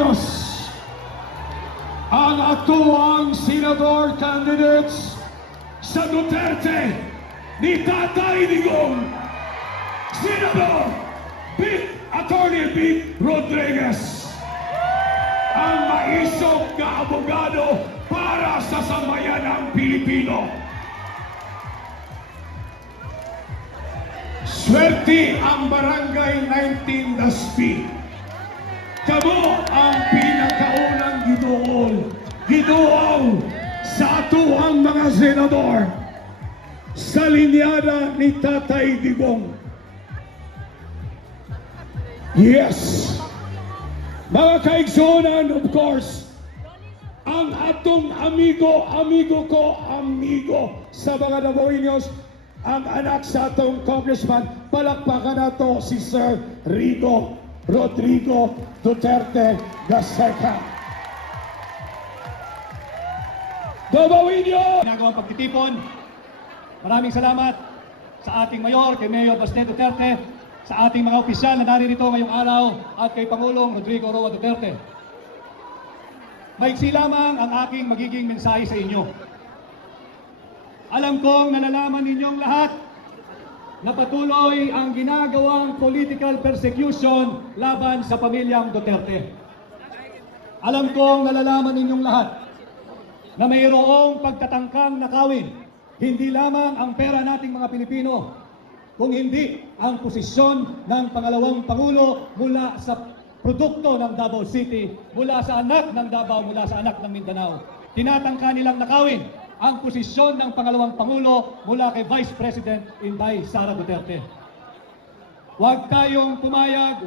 Marcos, ang atuang senador candidates sa Duterte ni Tatay Digong, Senador Attorney Vic Rodriguez, ang maisog na abogado para sa sambayanang Pilipino. Swerte ang Barangay 19 Daspi. Kamo ang pinakaunang gidoong sa atuang mga senador sa linyada ni Tatay Digong. Yes! Mga kaigsunan, of course, ang atong amigo sa mga Davaoenos, ang anak sa atong congressman, palakpakan nato si Sir Rodrigo Duterte II. Davaoenos! Ginagawang pagtitipon. Maraming salamat sa ating mayor, kay Mayor Baste Duterte, sa ating mga opisyal na naririto ngayong araw, at kay Pangulong Rodrigo Roa Duterte. Maiksi lamang ang aking magiging mensahe sa inyo. Alam kong nalalaman ninyong lahat na patuloy ang ginagawang political persecution laban sa pamilyang Duterte. Alam kong nalalaman ninyong lahat na mayroong pagtatangkang nakawin hindi lamang ang pera nating mga Pilipino, kung hindi ang posisyon ng pangalawang Pangulo mula sa produkto ng Davao City, mula sa anak ng Davao, mula sa anak ng Mindanao. Tinatangka nilang nakawin ang posisyon ng pangalawang Pangulo mula kay Vice President Inday Sara Duterte. Huwag kayong pumayag,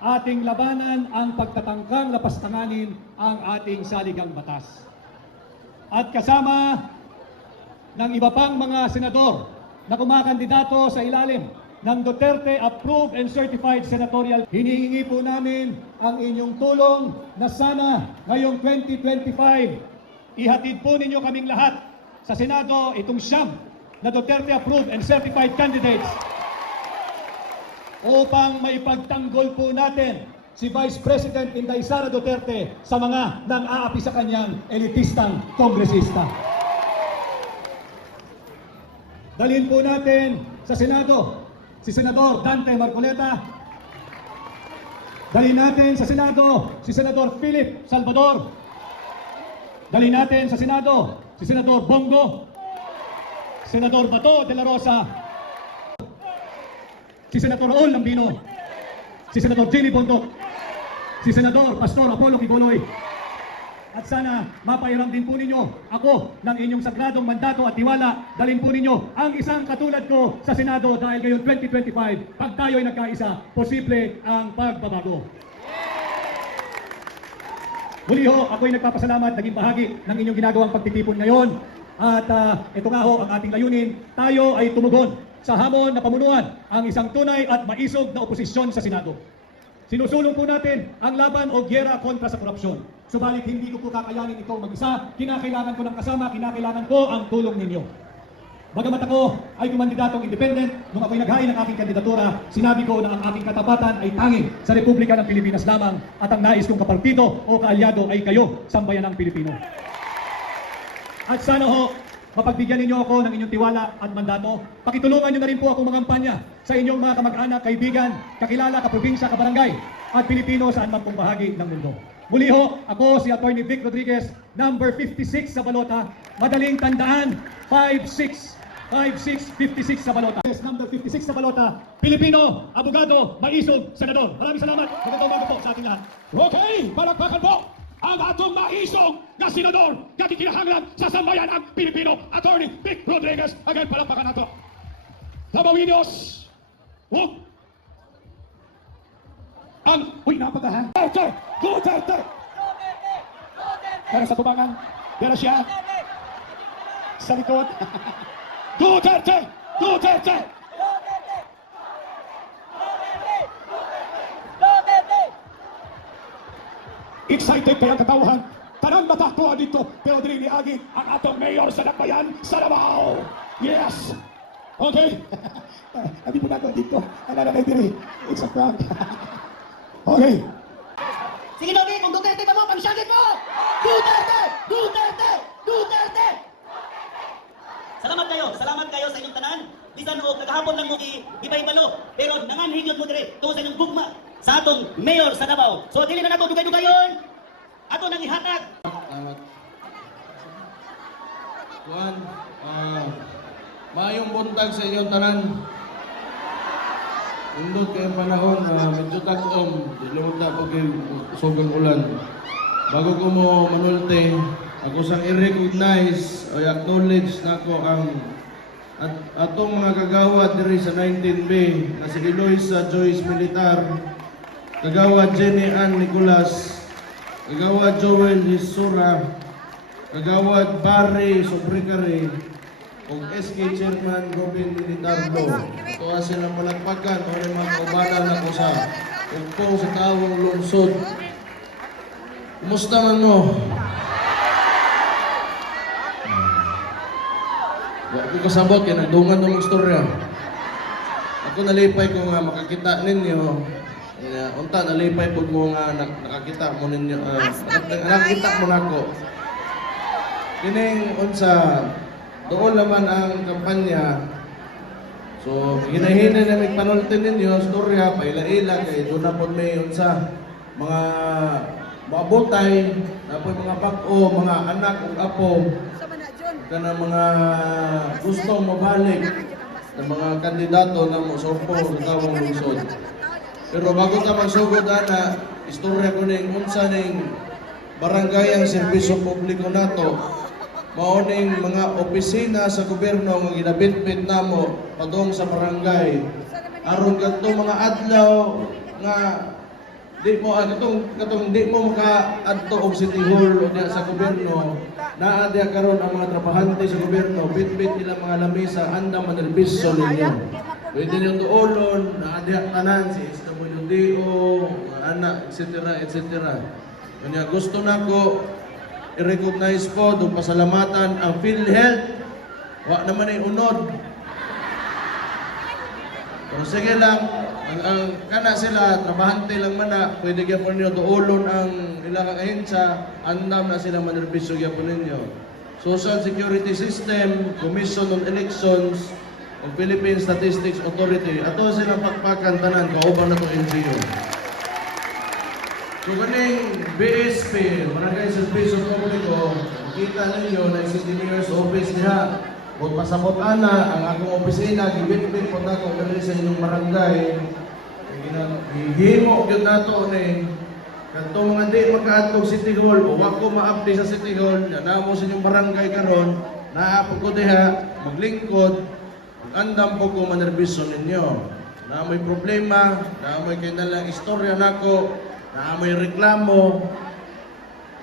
ating labanan ang pagtatangkang lapastanganin ang ating saligang batas. At kasama ng iba pang mga senador na kumakandidato sa ilalim ng Duterte Approved and Certified Senatorial, hinihingi po namin ang inyong tulong na sana ngayong 2025, ihatid po ninyo kaming lahat sa Senado itong siyam na Duterte Approved and Certified candidates upang maipagtanggol po natin si Vice President Inday Sara Duterte sa mga nang-aapi sa kanyang elitistang kongresista. Dalhin po natin sa Senado si Senador Dante Marcoleta. Dalhin natin sa Senado si Senador Philip Salvador. Dalhin natin sa Senado si Senador Bongo, Senador Bato de la Rosa, si Senador Raul Lambino, si Senador Jenny Bondoc, si Senador Pastor Apollo Kibuloy. At sana mapairam din po ninyo ako ng inyong sagradong mandato at tiwala. Dalhin po ninyo ang isang katulad ko sa Senado dahil ngayon 2025, pag tayo ay nagkaisa, posible ang pagbabago. Muli ho, ako'y nagpapasalamat, naging bahagi ng inyong ginagawang pagtitipon ngayon. At ito nga ho ang ating layunin, tayo ay tumugon sa hamon na pamunuan ang isang tunay at maisog na oposisyon sa Senado. Sinusulong po natin ang laban o gyera kontra sa korupsyon. Subalit hindi ko po kakayanin ito mag-isa. Kinakailangan ko ng kasama, kinakailangan ko ang tulong ninyo. Bagamat ako ay kumandidatong independent, nung ako'y naghain ng aking kandidatura, sinabi ko na ang aking katapatan ay tanging sa Republika ng Pilipinas lamang at ang nais kong kapartido o kaalyado ay kayo, sambayanang Pilipino. At sana ho, mapagbigyan ninyo ako ng inyong tiwala at mandato. Pakitulungan nyo na rin po akong mangampanya sa inyong mga kamag-anak, kaibigan, kakilala, kaprobinsya, kabarangay at Pilipino saan man pong bahagi ng mundo. Muli ho, ako si Attorney Vic Rodriguez, number 56 sa balota. Madaling tandaan, 56 sa balota. Number 56 sa balota, Pilipino, abogado, maisog, senador. Maraming salamat. Magandang umaga po sa ating lahat. Okay, palakpakan po ang atong maisog na senador na kikinahanglan sa sambayan ang Pilipino, Attorney Vic Rodriguez. Again, palakpakan nato. Davaoenos, napagahan. Duterte! Pero sa tubangan, pero siya sa likod. Duterte! Excited kaya katawhan. Tanang mataktuan dito. Pero dili niagi ang atong mayor sa Dakbayan sa Davao. Yes! Okay? Hindi po nato dito. Ano na diri? It's a prank. Okay. Sige Dogi, kung Duterte pa mo, pangsagit mo! Duterte! Duterte! Duterte! Salamat kayo sa inyong tanan. Bisan o kagahapon lang mo ibay-balo, pero nanganhigyot mo dire tuwa sa inyong gugma sa atong mayor sa Davao. So dili na nato dugay-dugayon. Ato nang ihatag. Salamat. Juan, maayong buntag sa inyong tanan. Indot kayong panahon, medyo tag-om, dilimot na pag sugang ulan. Bago ko mo manulti, ako sang i-recognize o i-acknowledge na ko ang atong mga kagawad diri sa 19B na si Eloisa Joyce Militar, kagawad Jenny Ann Nicolas, kagawad Joel Hisura, kagawad Barry Sobricari, o SK Chairman Robin Militardo. Ito silang malagpagan o mga kaubana na ko sa ugpong sa taong lungsod. Kumusta man mo? Ako kasabot kaya nagdungan ng istorya. Ako nalipay ko nga makakita ninyo. Unta nalipay po mo nga nakakita mo ninyo. Nakakita mo na ako. Kining unsa doon naman ang kampanya. So hinahinay na may panultin ninyo istorya paila-ila kay doon na po may unsa mga maabotay na po mga bag-o, mga anak ug apo kana mga gusto mabalik ng mga kandidato na mo sumpo sa tawang lungsod. Pero bago ta magsugod ana, istorya ko ning unsa ning barangay ang serbisyo publiko nato. Mao ning mga opisina sa gobyerno nga ginabit-bit namo padung sa barangay. Aron kadto mga adlaw nga di mo katong di mo maka-adto og city hall o diya sa gobyerno. Naa diya karon ang mga trabahante sa gobyerno, bit-bit nila mga lamisa anda manerbisyo ninyo. Pwede niyo tuolon, naa diya tanan si SWDO, mga anak, etc. Kanya gusto na ko i-recognize ko, doon pasalamatan ang PhilHealth. Wa naman ay unod. Pero sige lang, ang kana sila, trabahante lang man na, pwede gyapon ninyo tuulon ang ilang ahensya, andam na sila manerbisyo gyapon ninyo. Social Security System, Commission on Elections, o Philippine Statistics Authority, ato silang pakpakan tanan, kauban na to NGO. So kaning BSP, Barangay Serbisyo Publiko, kita ninyo na City Mayor's Office niya. Kung pasabot ana, ang akong opisina, gibit-bit po na ko dali sa inyong barangay. Gihimo yun na to ni kanto mga di magkaadtog City Hall o wag ko ma-update sa City Hall na namo sa inyong barangay karon, naapod ko diha, maglingkod, andam po ko manerbisyo ninyo. Na may problema, na may kinalang istorya nako, na may reklamo,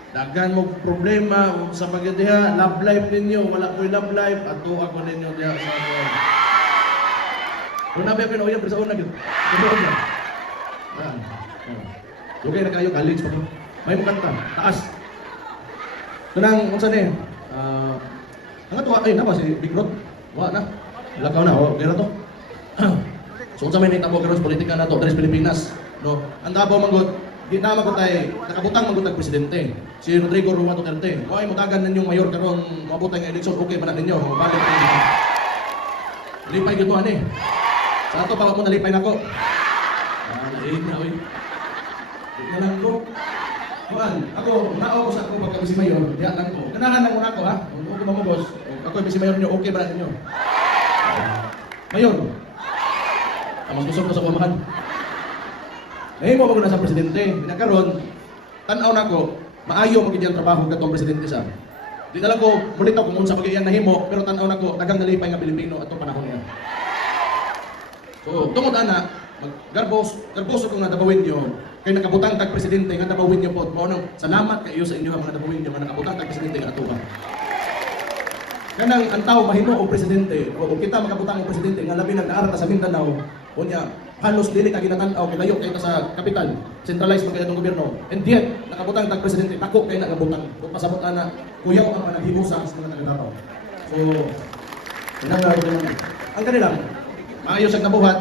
daghan mo problema sa pagdiha, love life ninyo, wala ko'y love life, ato ako ninyo diha sa ako. Kung nabi ako na uyab sa una, tubuog na. Okay na kayo, college pa po. May mukanta, taas. Tunang, kung saan eh, ang ito, ay, napa si Big Rod? Wala na, lakaw na, okay na to. So, kung saan may naitabo karon sa politika na to, dari sa Pilipinas, no? Ang Davao manggod, di na magutay, nakabutang magutag presidente. Si Rodrigo Roa Duterte. Oy, mutagan ninyong mayor karon mabutay nga eleksyon, okay ba na ninyo? Balik ninyo. Lipay gito ani. Sa ato pa mo nalipay nako. Lain na oy. Di lang ko. Kuan, ako nao ko sa ako pagka si mayor, diya lang ko. Ganahan lang ko ha. Okay ba mo boss? Ako si mayor niyo, okay ba na ninyo? Mayor. Mas gusto ko sa kumahan. Eh mo na sa presidente, pinakaron tan-aw nako, maayo magid ang trabaho katong presidente sa. Di na lang ko mulitaw kung unsa pag-iyan nahimo, pero tan-aw nako daghang nalipay nga Pilipino atong panahon niya. So, tungod ana, garboso ko nga dabawin niyo, kay nakabutang tag presidente nga dabawin niyo po. Mao nang salamat kayo sa inyo mga dabawin niyo nga nakabutang tag presidente nga atuwa. Kanang ang tao mahimo og presidente, o kita makabutang og presidente nga labi nag-aaral sa Mindanao, unya halos dili ka ginatan-aw kay layo kay sa kapital, centralized man kay atong gobyerno. And yet, nakabutang tag presidente, dako kay nakabutang. Kung pasabot ana, kuyaw ang panaghimusa sa mga taga-Davao. So, ang kanila, maayos ang nabuhat,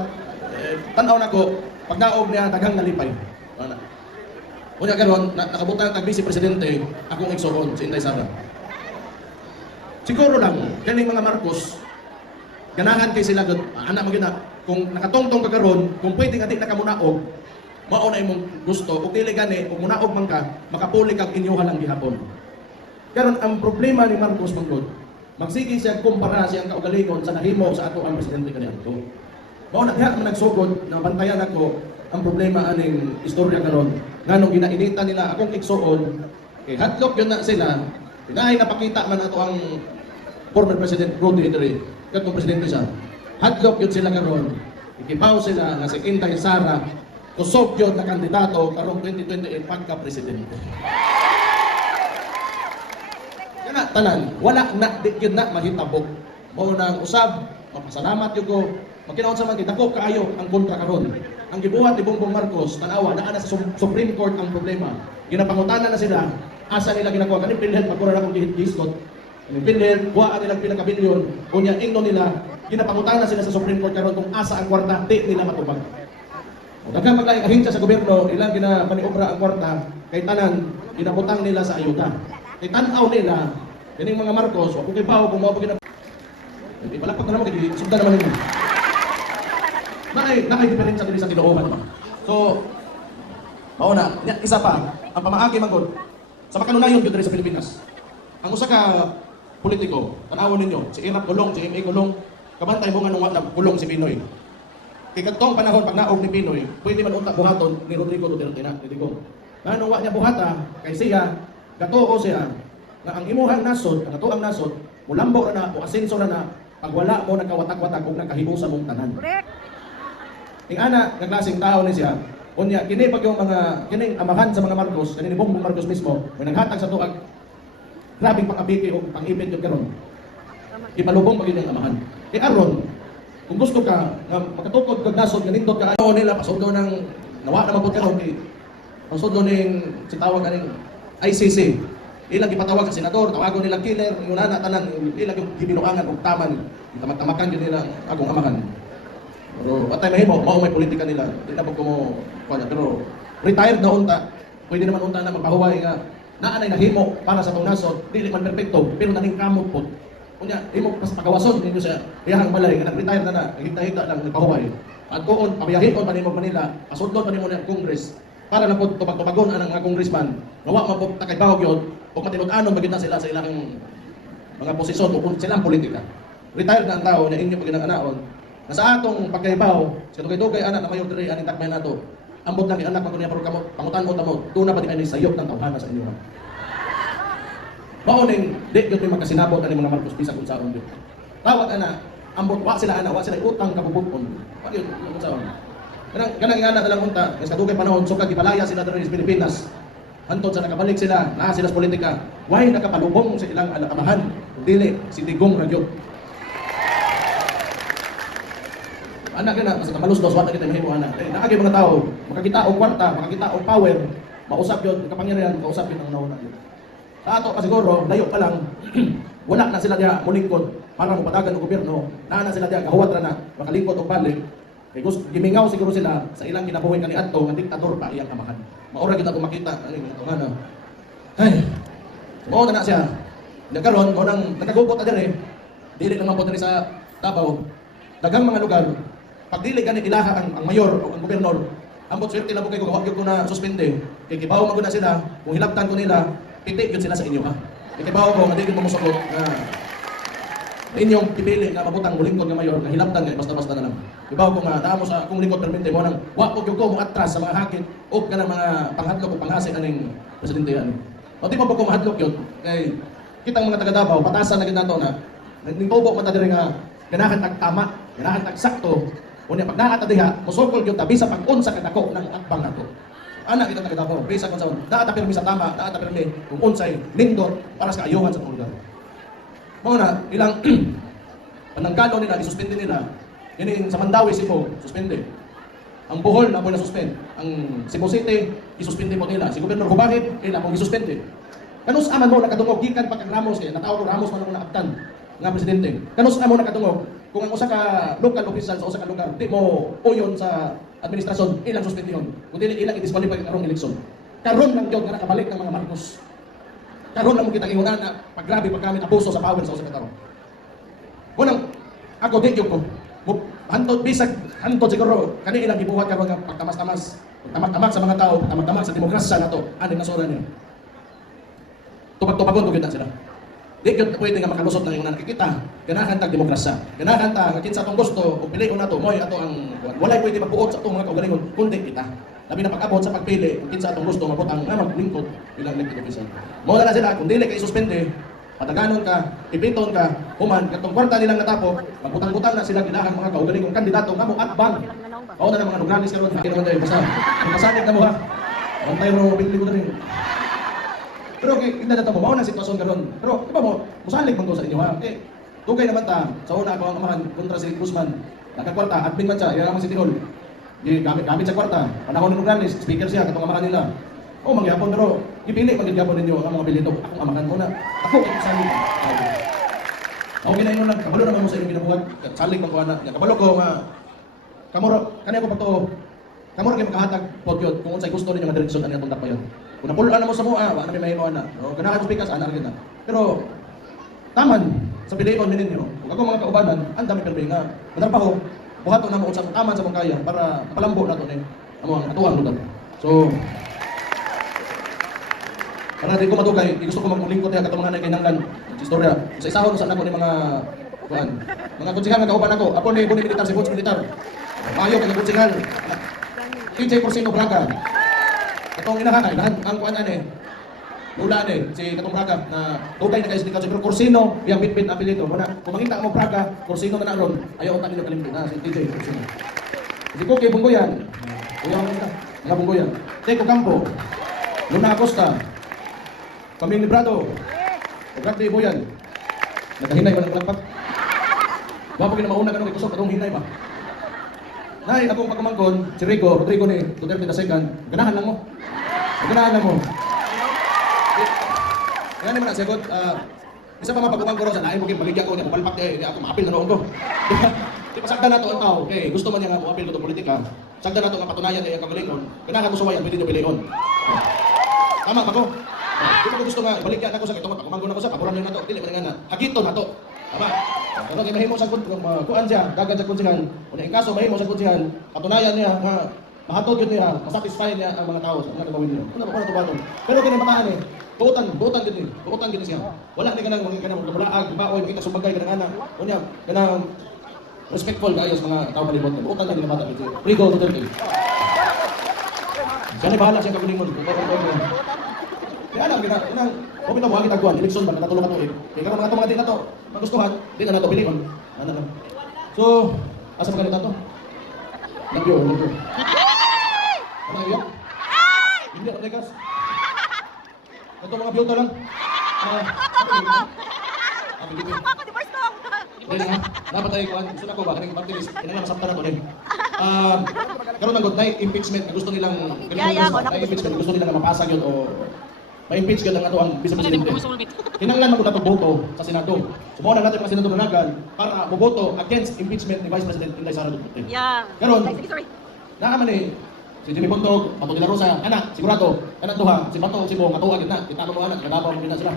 tan-aw nako, pag naog niya daghang nalipay. Ana. Unya karon nakabutang tag vice presidente akong igsoon si Inday Sara. Siguro lang kaning mga Marcos ganahan kay sila gud anak mo gina kung nakatungtong ka karon kung pwede nga di na ka munaog mao na imong gusto ug dili gani ug munaog man ka makapuli kag inyuha lang gihapon. Karon ang problema ni Marcos mangkod magsige siya kumpara siyang kaugalingon sa nahimo sa ato ang presidente kaniadto. Mao na diha man nagsugod na bantayan ako ang problema aning istorya karon nganong ginainita nila akong igsuon kay hadlok yun na sila pinahay napakita man ato ang former President Rudy Duterte katong presidente siya hadlok yun sila karon ikipaw sila nga si Inday Sara kusog yun na kandidato karong 2028 pagka presidente. Kana tanan wala na di yun na mahitabok mao na ang usab mapasalamat yun ko magkinaon sa mga dako kaayo ang kontra karon. Ang gibuhat ni Bongbong Marcos tanawa naa na sa Supreme Court ang problema. Ginapangutana na sila asa nila ginakuha kaning pinhead pagkura na kung gihiskot. Kaning pinhead buhaan nila pila ka bilyon unya ingno nila ginapangutana sila sa Supreme Court karon kung asa ang kwarta di nila matubag. Daghang mga ahensya sa gobyerno ilang ginapaniobra ang kwarta kay tanan ginabutang nila sa ayuda. Kay tan-aw nila kining mga Marcos wa kay bawo kung mao pa ipalakpak na naman kay sugdan naman nila. Nakay-diferensya din sa tinuohan. So, mauna, isa pa, ang pamaagi magod, sa makanunayon yun sa Pilipinas. Ang usa ka politiko, tanawon ninyo, si Irap Gulong, si M.A. Gulong, kabantay mo nga nung watang Gulong si Pinoy. Kaya katong panahon, pag naog ni Pinoy, pwede man unta buhaton ni Rodrigo Duterte na, Rodrigo. Nganong wa niya buhata, kay siya, gatoo siya, na ang imuhang nasod, ang atoang nasod, mulambo na o asenso na, pag wala mo nagkawatak-watak kung nagkahibusa mong tanan. Ing ana nga klaseng tao ni siya, unya kini pag yung mga kining amahan sa mga Marcos, kani ni Bongbong Marcos mismo, may naghatag sa tuag grabing pang-abiki o pang-ipit yun karon. Ipalubong pag yun ang amahan. E aron, kung gusto ka nga makatukod kag nasod nga nindot ka ano nila pasudlo ng nawa na mabot karon kay pasudlo ning sitawag aning ICC. Ilang ipatawag sa senador, tawagon nila killer, yung nana tanan, ilang yung gibinuangan og taman, tamak-tamakan yun nila agong amahan. Pero patay mahimo, mao may politika nila. Di na po kumo kunya pero retired na unta. Pwede naman unta na magpahuway nga naanay nahimo para sa tong nasod, dili man perpekto, pero naning kamot pod. Kunya imo pas pagawason ninyo sa iyang balay nga nag-retire na higta-higta lang nagpahuway. At kuon pabiyahon pa nimo Manila, pasudlon pa nimo ng Congress para na pod tubag-tubagon ang mga congressman. Nawa man pod takay-bahog yun, ug matilog-anon magid na sila sa ilang mga posisyon ug silang politika. Retired na ang tao na inyo paginang-anaon. Sa atong pagkaibaw, sa dugay-dugay anak na kayo diri aning takmay nato. Ambot lang anak pag niya pero kamo pangutan-on tamo, tuna pa din ani sayop ng tawhana sa inyo. Mao ning di gyud magkasinabot ani mga Marcos bisag unsaon gyud. Tawag ana, ambot wa sila ana, wa sila utang kabubukon. Wa gyud unsaon. Kanang ingana na lang unta, sa dugay panahon sukad gipalaya sila diri sa Pilipinas. Hantod sa nakabalik sila, naa sila sa politika. Why nakapalubong sa ilang amahan? Dili si Digong ra gyud. Anak na sa kamalusdos wa ta kita mahimo ana. Naagi mga tao, makakita og kwarta, makakita og power, mausap yun kapangyarihan, kausap yun ang nauna yun. Sa ato pa siguro, layo pa lang, wala na sila diya mulingkod para mapatagan ng gobyerno, naa na sila diya kahuwat ra na makalingkod og balik. Kay gusto gimingaw siguro sila sa ilang kinabuhi kani adto nga diktador pa iyang amahan. Maura kita kung makita ani ito nga. Ay. Mao na siya. Nagkaroon mo nang nagagubot ta diri. Dili na mapot sa Davao. Daghang mga lugar pag dili gani ilaha ang mayor o ang gobernador, ambot swerte lang ko kay kung wag ko na suspende. Kay kibaw man gud na sila, kung hilabtan ko nila, pitik yun sila sa inyo ha. Kay kibaw ko nga dili mo musukot na inyong pipili nga mabutang mulingkod nga mayor, nga hilabtan kay basta-basta na lang. Kibaw ko nga naamo sa akong lingkod permente mo nang wa ko gyud ko mo atras sa mga hakit o kanang mga panghadlok o panghasin aning presidente ani. O di mo ko mahadlok yun kay kitang mga taga Davao patasan na gid nato na nagtubo man ta diri nga ganahan tag tama, ganahan tag sakto. Unya pag naa ta diha, musukol gyud ta bisa pag unsa kadako ng akbang nato. Ana kita taga Davao, bisa kun sa naa ta pirmi sa tama, naa ta pirmi kung unsay nindot para sa ayuhan sa lugar. Mao na ilang panangkalo nila isuspende nila. Ini sa Mandawi Cebu, suspende. Ang Bohol na po na suspend. Ang Cebu City, isuspende mo nila. Si Gobernador Hubahid, ila mo isuspende. Kanus aman mo nakadungog gikan pagka Ramos kay natawag Ramos man mo naabtan nga presidente. Kanus amo nakadungog kung ang usa ka local official sa usa ka lugar di mo uyon sa administrasyon ilang suspendyon. Kung dili ilang i-disqualify karong eleksyon. Karon lang gyud nga nakabalik ng mga Marcos. Karon lang mo kita ingunan na paggrabe paggamit abuso sa power sa usa ka tawo. Unang ako di gyud ko. Hantod bisag hantod siguro kani ilang gibuhat karon nga pagtamas-tamas. Pagtamak-tamak sa mga tao, pagtamak-tamak sa demokrasya nato, ani nasura niyo. Tupag-tupagon ko gyud na sila. Di gyud pwede nga makalusot ng ingunan kita. Ganahan tag demokrasya. Ganahan ta nga kinsa atong gusto ug pilion nato moy ato ang walay pwede magbuot sa atong mga kaugalingon kundi kita. Labi na pag-abot sa pagpili kung kinsa atong gusto mabot ang maglingkod bilang elected official. Mao na sila kung dili kay suspende, pataganon ka, ipiton ka, human katong kwarta nilang natapok, magbutang-butang na sila ginahan mga kaugalingong kandidato kamo atbang. Mao na mga luganis karon hindi naman tayo basta. Pasanit na mo ha. Ang tayo ro bili ko din. Pero kita na tamo mao na sitwasyon karon. Pero di ba mo, musalig man to sa inyo ha. Dugay naman ta sa una ako ang amahan kontra si Guzman. Nakakwarta, admin man siya, iya man si Tinol. Gamit sa kwarta, panahon ni Nogales, speaker siya, katong amahan nila. O, mangyapon, pero ipili magyapon ninyo ang mga bilito. Akong amahan muna. Ako, ang salig. Okay na yun lang, kabalo naman mo sa inyong binabuhat. Salig man ko anak. Kabalo ko nga, kamuro, kani ako pagto, kamuro kayo makahatag podyot kung unsay gusto ninyo nga direksyon ani atong dapayon. Kung napulaan na mo sa mua, wala na may mahimo ana. O, ganahan mo speakers, anak rin na. Pero, taman, sa pilion ninyo, kung ako mga kaubanan, ang dami perbe nga. Manarpaho, buhato na mo sa taman sa mong kaya para palambo nato ni ang atuang lugar. So, para di ko matugay, di gusto ko magulingkot ya katong mga nagkinanglan sa istorya. Sa isahon sa nako ni mga kuan. Mga konsehal nga kauban ako, apo ni Buni Militar si Bunch Militar. Mayo kay konsehal. TJ Corsino Braga. Katong inahanay, ang kuan ani. Mula ni si katong Braga na tugay na kay si pero Corsino yang bitbit apelyido. Muna kung makita mo Braga, Corsino na naron, ayaw ta nilo kalimti na si TJ Corsino. Si Koke Bunggoyan. Ayaw na mga Bunggoyan. Teco Campo. Luna Acosta. Kaming Librado. Ugati Boyan. Nagkahinay ba ng palakpak? Wapo kinamauna ka nung ikusok katong hinay ba? Nay, akong pagkamangkon, si Rico, Rodrigo ni Duterte II, ganahan lang mo. Ganahan lang mo. Kaya naman ang sagot, isa pa mapagumang ko rin sa nain mo baligya ko, niya palpak niya ako maapil na noon ko. Di pa sagda na to ang tao, okay, gusto man niya nga maapil ko itong politika, sagda na to nga patunayan niya yung kagalingon, ganahan ko suwayan, pwede niyo pilion. Tama ba ko? Di ko gusto nga, baligyan ako sa kitong pagkumangko na ko sa, paboran niyo na to, dili man nga na, hagito na to. Tama? Pero kaya mahimo sa kuan siya, dagan sa konsihan, kung yung kaso mahimo sa konsihan, patunayan niya nga, mahatod yun niya, masatisfy niya ang mga tao sa mga gagawin niya. Ano ba ito ba ito? Pero kinabataan eh, buutan gini siya. Wala ni kanang kabulaag, baoy, makita sumagay kanang ana. Unya, kanang respectful kayo sa mga tao palibot. Buutan lang ginabata dito. Rico Duterte. Kani bahala siya kagulingon. Kaya alam kita, inang okay na mo ang kitagwan, eleksyon ba natulong ato eh. Kaya mga mga din nato, magustuhan, di na nato pilion. Ano lang. So, asa magalit nato? Love you. Ano iyak? Hindi ako tegas. Ito mga biyota lang. Ako, divorce ko! Dahil nga, dapat tayo kuhan. Gusto na ko ba? Kanang party list. Kailangan masapta na to rin. Karoon ng good night, impeachment. Gusto nilang, impeachment. Gusto nilang mapasag yun o ma-impeach yun ang ato ang vice presidente. Kinanglan mo dapat boto sa Senado. Sumuha na natin mga Senado Nagan para maboto against impeachment ni Vice President Inday Sara Duterte. Yeah. Karoon, Sorry. nakaman eh, si Jimmy Puntog, Pato de la Rosa, anak, sigurado, anak duha, si Pato, si Bong, matuwa gitna, kita mo anak, nagabaw mo gitna sila.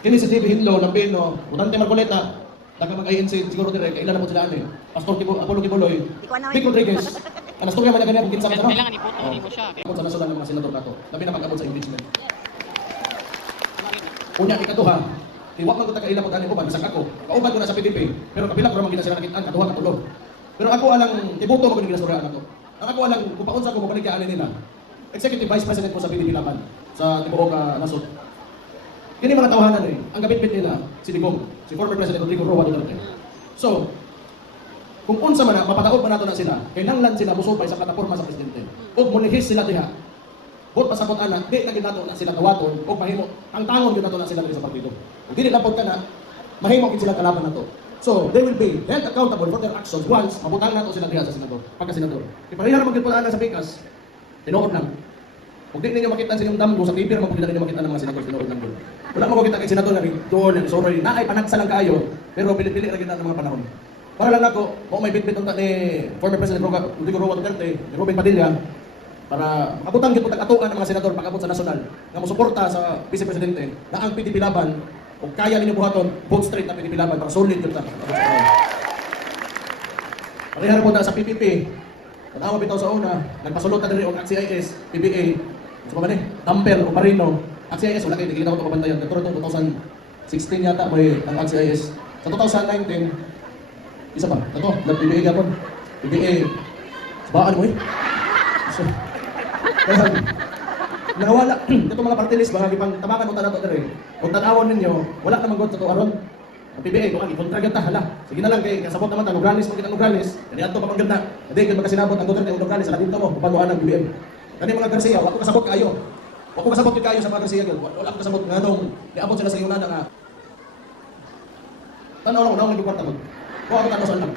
Kini si JB Hinlo, Lambino, Utante Marcoleta, daga mag-INC, siguro dire, kailan na po sila ano eh. Pastor Apollo Kibuloy, Vic Rodriguez, ang nastorya man na ganyan kung kinsa ka Kailangan iputo mo siya. Kung sa nasundan ng mga senador nato, labi na pag-abot sa impeachment. Unya, ikaduha, iwak man ko taga-ila pag-ani ko ba, bisag ako, kauban ko na sa PDP, pero kapila ko naman gina sila nakitaan, kaduha, katulo. Pero ako alang, ibuto mo ko yung ginastorya na to. Ang ako alang, kung paunsa ko, mabaligyan nila, Executive Vice President ko sa PDP Laban, sa Tibuok Nasod. Kini mga tawahanan eh, ang gabit-bit nila, si Digong, si former President Rodrigo Roa Duterte. So, kung unsa man na, mapataod pa nato na sila, kailangan sila musupay sa plataporma sa Presidente. O munihis sila diha. Bot pasapot anak, di na ginato na sila tawaton, o mahimo, ang tangon ginato na sila sa partido. Kung di lapot ka na, mahimo kin sila kalaban na to. So, they will be held accountable for their actions once mabutang nato sila diha sa senador, pagka-senador. Ipareha naman gid na sa pikas, tinuod lang. Kung di ninyo makita sa inyong damgo sa TV, naman ninyo makita ng mga senador, tinuod lang doon. Wala mo makita kay senador na rin, doon, sorry, naay panaksa lang kayo, pero pilit-pilit na ng mga panahon. Para lang ako, kung may bit-bit ni former President Rodrigo Roa Duterte, ni Robin Padilla, para makabutang gyud pag atuan ang mga senador pag-abot sa nasyonal nga mosuporta sa Vice Presidente na ang PDP laban o kaya ninyo buhaton vote straight na PDP laban para solid gyud ta. Parehara po na sa PPP. Tanawa bitaw sa una, nagpasulot na diri og CIS, PBA, so man Tamper o Marino. Ang CIS wala kay kita ko to kabantayan. Katulad ng 2016 yata may ang CIS. Sa 2019 isa pa. Ito, PBA gapon. PBA. Sabaan mo eh. So, kaya, nawala. Ito mga party list, bahagi pang tabakan mo tanato dere. Kung tanawon ninyo, wala namang god sa to aron. Ang PBA, kung i-kontra gyud ta, hala. Sige na lang kay kasabot naman ta Nograles, mo kita Nograles. Kani adto pa man gyud na. Hindi gyud makasinabot ang Duterte og Nograles sa labinto mo, paano ang BBM. Kani mga Garcia, wala ko kasabot kayo. Wala ko kasabot kayo sa mga Garcia gyud. Wala ko kasabot nganong niabot sila sa yunana nga. Tanaw lang naong nagkwarta mo. Kuha ko tanong sa anak.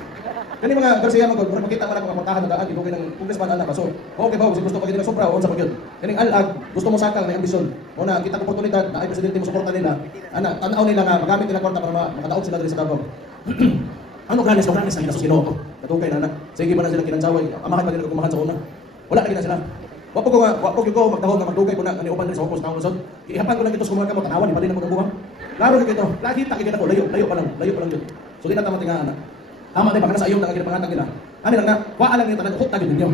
Kani mga Garcia mo gud, makita man ako maportahan na daan dito kay ng congressman anak so. Okay ba, gusto pa gid sobra on sa pagyud. Kaning alag, gusto mo sakal na ambisyon. Una kita ko oportunidad na ay presidente mo suporta nila. Ana, tanaw nila nga magamit nila kwarta para makadaog sila diri sa Davao. Ano granis ang sa Ginoo ko. Katugay na anak. Sige man na sila kinansaway. Amahan pa nila kumahan sa una. Wala lagi na sila. Wapo ko magdahon nga magdugay ko na ani uban diri sa Opos taong Luzon. Ihapan ko lang ito sa mga kamot tanawan ibalin ako ng buwang. Klaro gyud ito. Lagi ta kita ko layo pa lang gyud. So di na tama tinga anak. Tama din, baka nasa iyo na pangatag nila. Ano lang na, wala lang yung tanan, hukta din ninyo.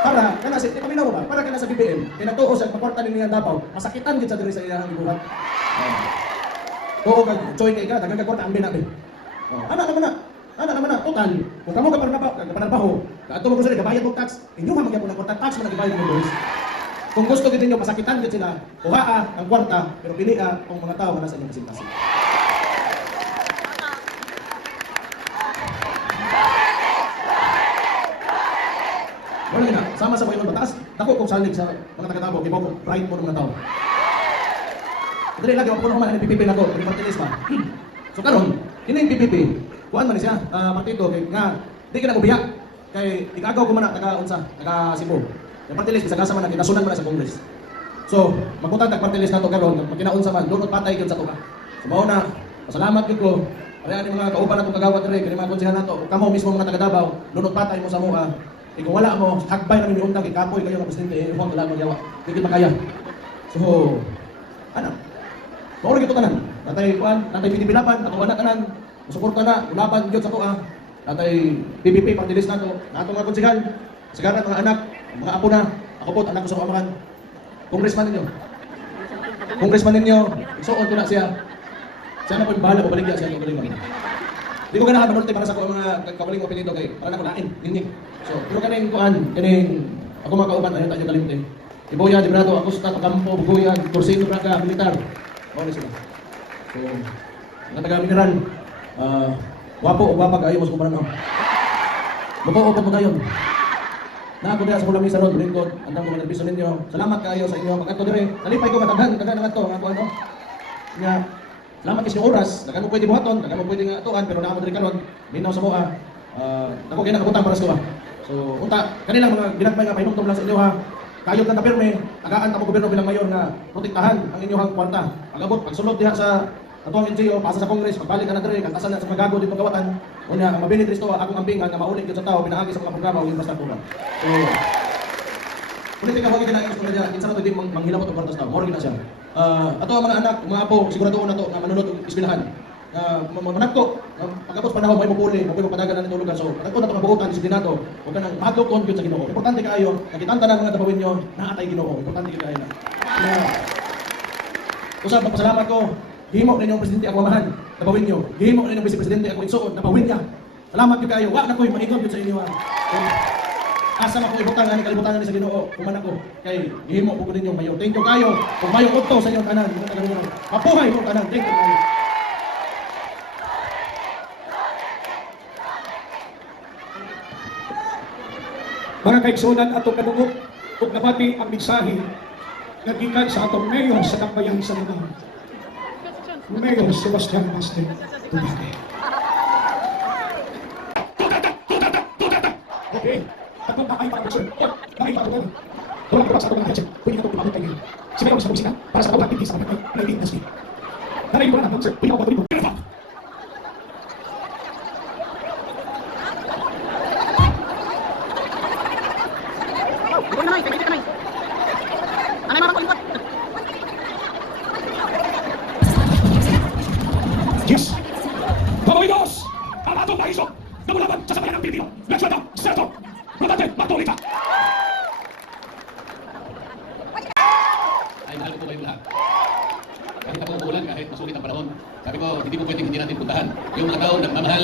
Para, kanasi, paminaw mo ba? Para ka na sa BBM, kinatuo sa paporta ninyo ng Davao, masakitan din sa diri sa iyang ibuhat. Oo, choy kay ka, nagkakagwarta ang binabi. Ano naman na, total, kung kamo ka panarbaho, kato mo ko sila, gabayad mo tax, inyo nga magyapon ng kwarta, tax mo nagibayad mo Boris. Kung gusto din ninyo, pasakitan din sila, kuhaa ang kwarta, pero pilia ang mga tao na nasa inyong kasintasin. Wala na, sama sa mga batas, dako kung salig sa mga taga-Davao, kibaw ko, pride mo ng mga tao. Dali lagi, ako naman ang PPP na to, yung party list ba? So karon, yun yung PPP, kuhaan man siya, partido, kay nga, di ka na kubiyak, kay ikagaw ko man na, taga-unsa, taga-Cebu. Yung party list, bisagasa man na, kinasunan man na sa Congress. So, magpunta tag-party list na to karon, kung kinaunsa man, doon patay yun sa tuka. So mauna, pasalamat yun ko, kaya ni mga kauban na itong kagawad rin, kaya mga konsihan na to, kamo mismo mga taga-Davao, doon patay mo sa mua. Kung wala mo, hagbay namin yung untang, ikapoy kayo ng presidente, huwag wala magyawa. Hindi makaya. So, ano? Maurag ito tanan. Natay PDP laban, ato anak tanan. Suporta na, ulaban gyud sa tuwa. Natay PPP party list nato. Nato mga konsehal, sigaran mga anak, mga apo na. Ako po anak ko sa amahan. Congressman ninyo, isuon ko na siya. Siya na po yung bahala, babalik siya yung galing. Di ko ganahan manulti para sa mga kawaling opinion kay para na ko lain, ningning. So, pero kaning ako mga kauban ayon tayo kalimte. Iboya, Librado, Acosta, Campo, Bugoyan, Torsino, Braga, Militar. Mao sila. So, mga taga-mineral, wapo o wapag ayo mas kumaran. Buko po dayon. Na ako diha sa kulang misa ron, lingkod, andang mga nagbiso ninyo. Salamat kayo sa inyo. Pagkato dire, nalipay ko mataghan nga to, nga ano. Nga salamat kasi oras, dagan mo pwede buhaton, dagan mo pwede nga atuan, pero naamo diri karon, minaw sa moa. Ako kaya nakabutang para sa tuwa. So, unta, kanilang mga ginagmay nga pahinumtom lang sa inyo ha. Kayod na tapirme, tagaan ta mo gobyerno bilang mayor nga protektahan ang inyong kwarta. Pag-abot, pagsulod diha sa atong NGO, pasa sa Congress, pagbalik ka na diri, kantasan na sa mga gago dito kawatan. Unya, ang mabilit risto akong ambingan nga maulit gyud sa tao, pinaagi sa mga programa o infrastruktura. So, politika wagi na gusto na diya, kinsa na to di manghilabot og kwarta sa tao. Moro gid na siya. Ato ang mga anak, mga apo, siguraduon na to nga manunod og eskwelahan. Manak ko, pagkatapos panahon may mapuli, may mapadagan na nitulugan. So, anak ko na ito mabuhutan, disiplinado. Huwag ka nang mahadlokon yun sa Ginoo. Importante kayo, nakitanta na mga dabawin nyo, naatay Ginoo. Importante kayo na. Usap, magpasalamat ko, himo na inyong presidente ako mamahan, dabawin nyo. Himo na inyong vice-presidente ako insuon, dabawin niya. Salamat ko kayo, wag na ko'y maikon yun sa inyo. Asa na ko ibutang ani kalibutan ni sa Ginoo, kuman ako kay himo po ko ninyo mayo. Thank you kayo. Kung mayo udto sa inyong tanan, mapuhay mo tanan. Thank you kayo. Mga kaigsunan atong kadungog ug nabati ang mensahe nga gikan sa atong mayor sa Tambayan sa Luzon. Mayor Sebastian Baste Tubade. Okay, atong nakaipagbukson. Nakaipagbukson. Wala ka pa sa atong nakaipagbukson. Pwede na itong pumabot kayo. Si Mayor sa pagkisina para sa tawag sa mga industry. Nalayin mo na sir. Pinaw ba ito? Yes! Pamawinos! Ang atong naisok na mulaban sa sambayan ng Pilipino. Leksyon ng Senator Rodante Marcolita. Ay, mahal ko po kayong lahat. Kahit ako umuulan, kahit masulit ang panahon, sabi ko, hindi po pwedeng hindi natin puntahan yung mga tao nagmamahal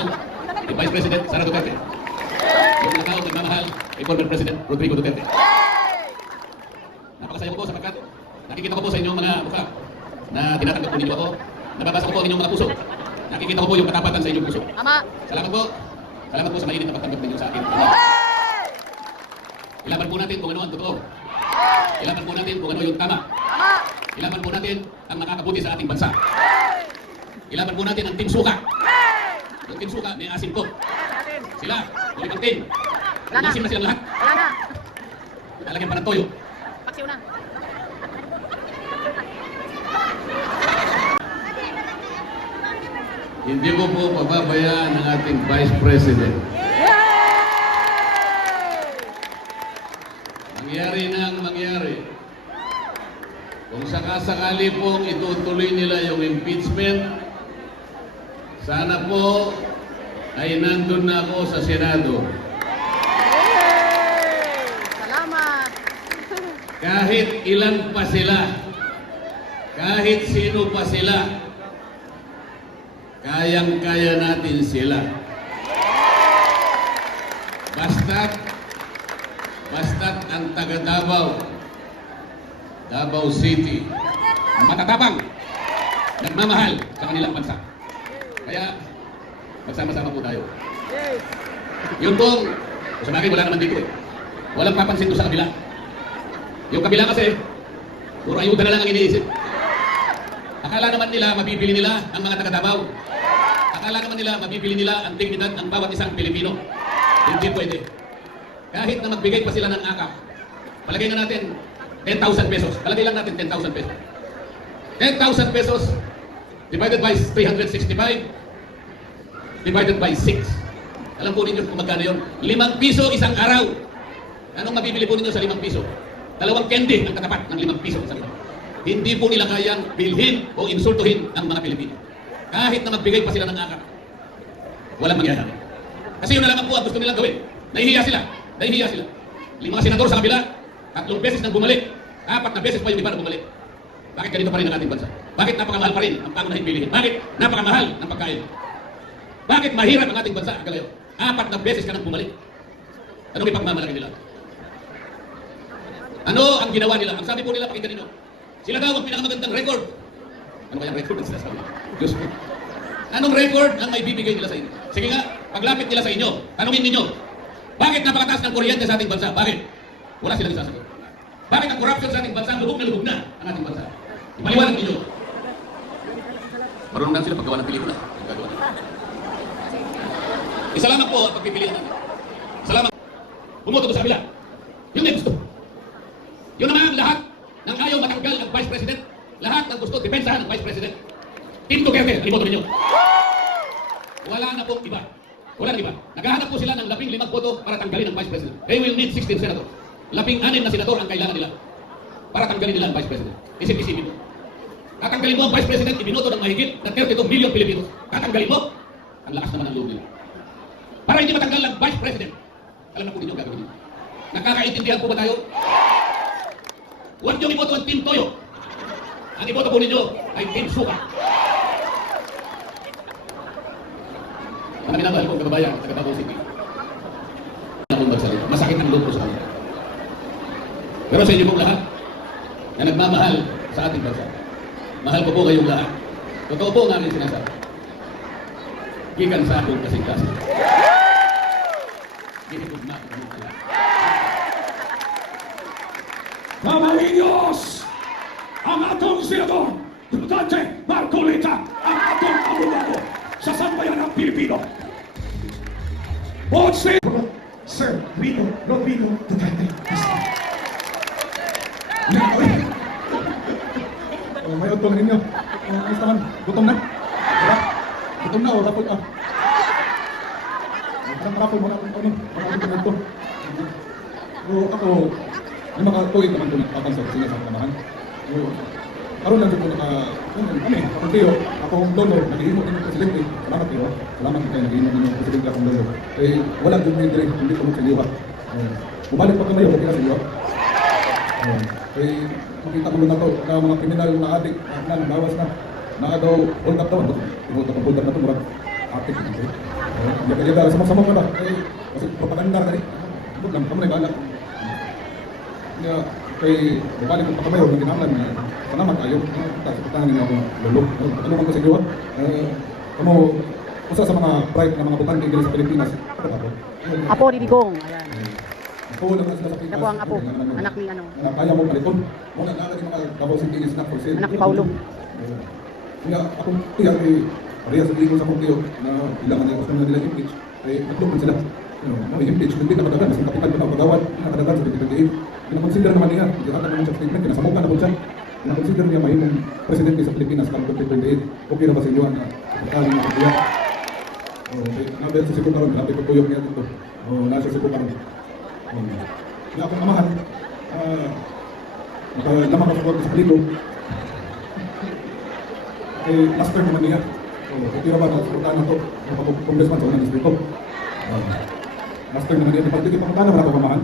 ni Vice President Sara Duterte. Yung mga tao nagmamahal kay former President Rodrigo Duterte. Napakasaya ko po sapagkat nakikita ko po sa inyong mga mukha na tinatanggap po ninyo ako. Nababasa ko po ang inyong mga puso. Nakikita ko po yung katapatan sa inyong puso. Tama. Salamat po. Salamat po sa mainit na pagtanggap ninyo sa akin. Ilaban po natin kung ano ang totoo. Ilaban po natin kung ano yung tama. Tama. Ilaban po natin ang makakabuti sa ating bansa. Ilaban po natin ang Team Suka. Yung Team Suka, may asim po. Sila, ulit ang team. Wala na. Asim na silang lahat. Wala na. Lalagyan pa ng toyo. Paksiw na. Hindi ko po pababayaan ang ating Vice President. Mangyari na ang mangyari. Kung sakasakali pong itutuloy nila yung impeachment, sana po ay nandun na ako sa Senado. Salamat. Kahit ilan pa sila, kahit sino pa sila, kayang-kaya natin sila. Basta't ang taga Davao City, matatabang, nagmamahal sa kanilang bansa. Kaya, magsama-sama po tayo. Yun pong, sa bagay wala naman dito eh. Walang papansin doon sa kabila. Yung kabila kasi, puro ayuda na lang ang iniisip. Akala naman nila, mabibili nila ang mga taga Davao. Akala naman nila, mabibili nila ang dignidad ng bawat isang Pilipino. Hindi pwede. Kahit na magbigay pa sila ng akap, palagay na natin 10,000 pesos. Palagay lang natin 10,000 pesos. 10,000 pesos divided by 365 divided by 6. Alam po ninyo kung magkano yun? 5 piso isang araw. Anong mabibili po ninyo sa 5 piso? 2 candy ang katapat ng 5 piso sa araw. Hindi po nila kayang bilhin o insultuhin ang mga Pilipino. Kahit na magbigay pa sila ng akap, walang mangyayari. Kasi yun na lamang po ang gusto nilang gawin. Nahihiya sila. 5 senador sa kabila, 3 beses nang bumalik, 4 na beses pa yung iba na bumalik. Bakit ganito pa rin ang ating bansa? Bakit napakamahal pa rin ang pangunahing bilihin? Bakit napakamahal ng pagkain? Bakit mahirap ang ating bansa? Kagayo, 4 na beses ka nang bumalik. Anong ipagmamalaki nila? Ano ang ginawa nila? Ang sabi po nila, pakinggan ninyo, sila daw ang pinakamagandang record. Ano kayang record ang sinasabi? Diyos ko. Anong record ang may bibigay nila sa inyo? Sige nga, paglapit nila sa inyo, tanungin ninyo, bakit napakataas ng kuryente sa ating bansa? Bakit? Wala silang isasagot. Bakit ang corruption sa ating bansa, lubog na ang ating bansa? Ipaliwanag ninyo. Marunong lang sila paggawa ng pelikula. Isa lamang po ang pagpipilian natin. Isa lamang. Pumoto ko sa kabila. Yun na gusto. Yun naman ang lahat ng ayaw matanggal ang Vice President. Lahat ng gusto depensahan ng Vice President. Team Duterte, aliboto ninyo. Wala na pong iba. Wala na iba. Naghahanap po sila ng 15 boto para tanggalin ang Vice President. They will need 16 senators. 16 na senador ang kailangan nila para tanggalin nila ang Vice President. Isip-isipin mo. Tatanggalin mo ang Vice President, ibinoto ng mahigit na 32 million Pilipinos. Tatanggalin mo, ang lakas naman ng loob nila. Para hindi matanggal ang Vice President. Alam na po ninyo ang gagawin ninyo. Nakakaintindihan po ba tayo? Huwag niyong iboto ang Team Toyo. Ang iboto po ninyo ay Team Suka. Ang minamahal kong kababayan, taga Davao City. Masakit ang loob ko sa kanila. Pero sa inyo pong lahat na nagmamahal sa ating bansa, mahal ko po kayong lahat. Totoo po ang aking sinasabi. Gikan sa akong kasing-kasing. Gihigugma ko kayong lahat. Pamawinos! Ang atong senador, Rodante Marcolita, ang atong abogado sa sambayan ng Pilipino. Botse! Sir Rodrigo Duterte. May utong ninyo. Ayos naman. Gutom na. Wala. Gutom na o rapol ka. Isang rapol mo na akong kanin. Mga ito. So ako, may mga tuwid naman tuwid. Papansin. Sige sa kamahan. karon lang ko kami, akong tiyo, akong lolo, nag-iimo din yung presidente. Salamat tiyo. Salamat kayo, nag-iimo din yung presidente akong lolo. Eh, wala din yung dire, hindi ko sa liwa. Bumalik pa ka na yun, okay na sa liwa. Eh, makita ko na to, na mga kriminal na adik, na nabawas na daw, hold up daw. Hold up na to, murag adik. Yaga-yaga, sama-sama ka na. Eh, kasi propaganda ka rin. Huwag lang, kamo na ibanak. Kaya, kay bumalik ko pa kamayo, ng ginamlan na salamat kayo. Tapos ninyo akong lolo. Ano man ko sa inyo, kamo, usa sa mga pride na mga butante dito sa Pilipinas. Apo ni Digong. Ayan. Ako lang sila sa Pilipinas. Ako ang apo. Anak ni ano. Kaya mo paliton. Wala na rin mga Davao City is not for sale. Anak ni Paulo. Kaya akong tiyak ay pareha sa tingin sa kong tiyo na ilangan na gusto nila impeach. Ay naglupan sila. Impeach, hindi na madagan. Kasi kapitan ko na pagawad. Nakadagan sa 2028. Kinakonsider naman niya. Ihatag naman siya statement. Kinasamukan na po siya. Kinakonsider niya mahimong presidente sa Pilipinas karong 2028. Okay na ba sa inyo na pagkaling na pagkuya? Naber sa sipo karon, grabe pagkuyog niya dito. Nasa sipo karon. Kaya akong amahan, nakalamang ako sa palito. Eh, last term naman niya. Tira ba na sa na to? Congressman sa unang distrito. Last term naman niya. Pag-tiki pa naman ako kamahan.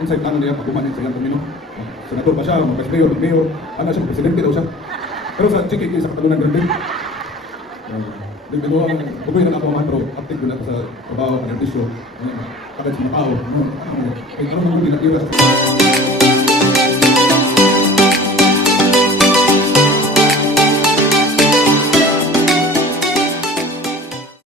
Inside kanan niya, pag-umanin sa ilang tumino. Senator pa siya, vice mayor, mayor. Ano siya, presidente daw siya. Pero sa Chikiki, sa Katalunan din. Hindi ko ang bugoy na ako kamahan, pero active ko na sa trabaho, pag-artisyo. Kahit sa mga tao. Kaya ano naman din natira sa